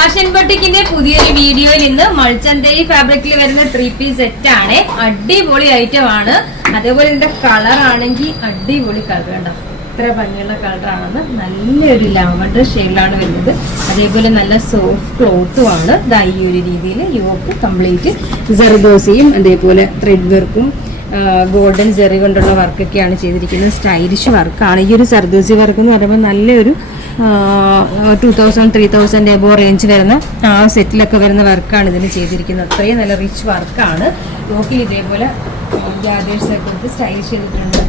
Fashion ബൊട്ടിക്കിന്റെ പുതിയൊരു വീഡിയോയിൽ ഇന്ന് മൾച്ചന്തേരി ഫാബ്രിക്കിൽ വരുന്ന 3-piece സെറ്റ് ആണ്. അടിപൊളി ഐറ്റം ആണ്. അതേപോലെ ഇതിന്റെ കളർ ആണെങ്കിൽ അടിപൊളി കളർ കണ്ടോ, ഇത്ര ഭംഗിയുള്ള കളറാണെന്ന്. നല്ലൊരു ലാവണ്ടർ ഷെയ്ഡിലാണ് വരുന്നത്. അതേപോലെ നല്ല സോഫ്റ്റ് ക്ലോത്തും ആണ്. ഈ ഒരു രീതിയിൽ യോക്ക് കംപ്ലീറ്റ് ജർദോസിയും അതേപോലെ ത്രെഡ് വർക്കും ഗോൾഡൻ ജെറി കൊണ്ടുള്ള വർക്കൊക്കെയാണ് ചെയ്തിരിക്കുന്നത്. സ്റ്റൈലിഷ് വർക്കാണ്. ഈ ഒരു സർദോസി വർക്ക് എന്ന് പറയുമ്പോൾ നല്ലൊരു 2000-3000 എബോ റേഞ്ച് വരുന്ന ആ സെറ്റിലൊക്കെ വരുന്ന വർക്കാണ് ഇതിന് ചെയ്തിരിക്കുന്നത്. അത്രയും നല്ല റിച്ച് വർക്കാണ്. യോക്കിൽ ഇതേപോലെ ഗാദേഴ്സ് ഒക്കെ കൊടുത്ത് സ്റ്റൈലിഷ് ചെയ്തിട്ടുണ്ട്.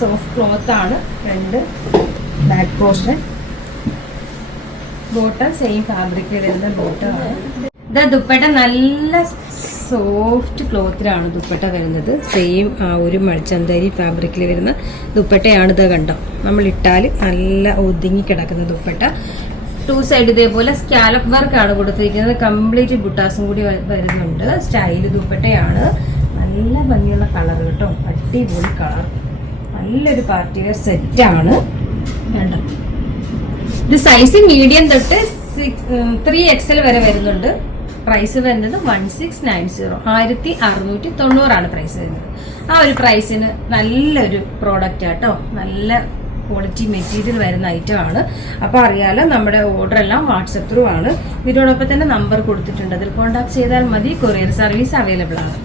സോഫ്റ്റ് ക്ലോത്ത് ആണ്. Front back portion. Bottom same ഫാബ്രിക്കിൽ വരുന്ന ബോട്ടമാണ്. ഇത് ദുപ്പട്ട നല്ല സോഫ്റ്റ് ക്ലോത്തിലാണ് ദുപ്പട്ട വരുന്നത്. സെയിം ആ ഒരു മൾച്ചന്തേരി ഫാബ്രിക്കിൽ വരുന്ന ദുപ്പട്ടയാണ്. ഇത് കണ്ടോ, നമ്മൾ ഇട്ടാൽ നല്ല ഒതുങ്ങി കിടക്കുന്ന ദുപ്പട്ട. 2 സൈഡ് ഇതേപോലെ സ്കാലപ്പ് വർക്കാണ് കൊടുത്തിരിക്കുന്നത്. കംപ്ലീറ്റ് ബുട്ടാസും കൂടി വരുന്നുണ്ട്. സ്റ്റൈല് ദുപ്പട്ടയാണ്. നല്ല ഭംഗിയുള്ള കളർ കേട്ടോ, അടിപൊളി കളർ. നല്ലൊരു പാർട്ടി വെയർ സെറ്റാണ്. കണ്ടോ, ഇത് സൈസ് മീഡിയം തൊട്ട് 3XL വരെ വരുന്നുണ്ട്. പ്രൈസ് വരുന്നത് 1690, 1690 പ്രൈസ് വരുന്നത്. ആ ഒരു പ്രൈസിന് നല്ലൊരു പ്രോഡക്റ്റ് ആട്ടോ. നല്ല ക്വാളിറ്റി മെറ്റീരിയൽ വരുന്ന ഐറ്റം ആണ്. അപ്പോൾ അറിയാലോ, നമ്മുടെ ഓർഡർ എല്ലാം വാട്സപ്പ് ത്രൂ ആണ്. ഇതിനോടൊപ്പം തന്നെ നമ്പർ കൊടുത്തിട്ടുണ്ട്. അതിൽ കോൺടാക്ട് ചെയ്താൽ മതി. കൊറിയർ സർവീസ് അവൈലബിൾ ആണ്.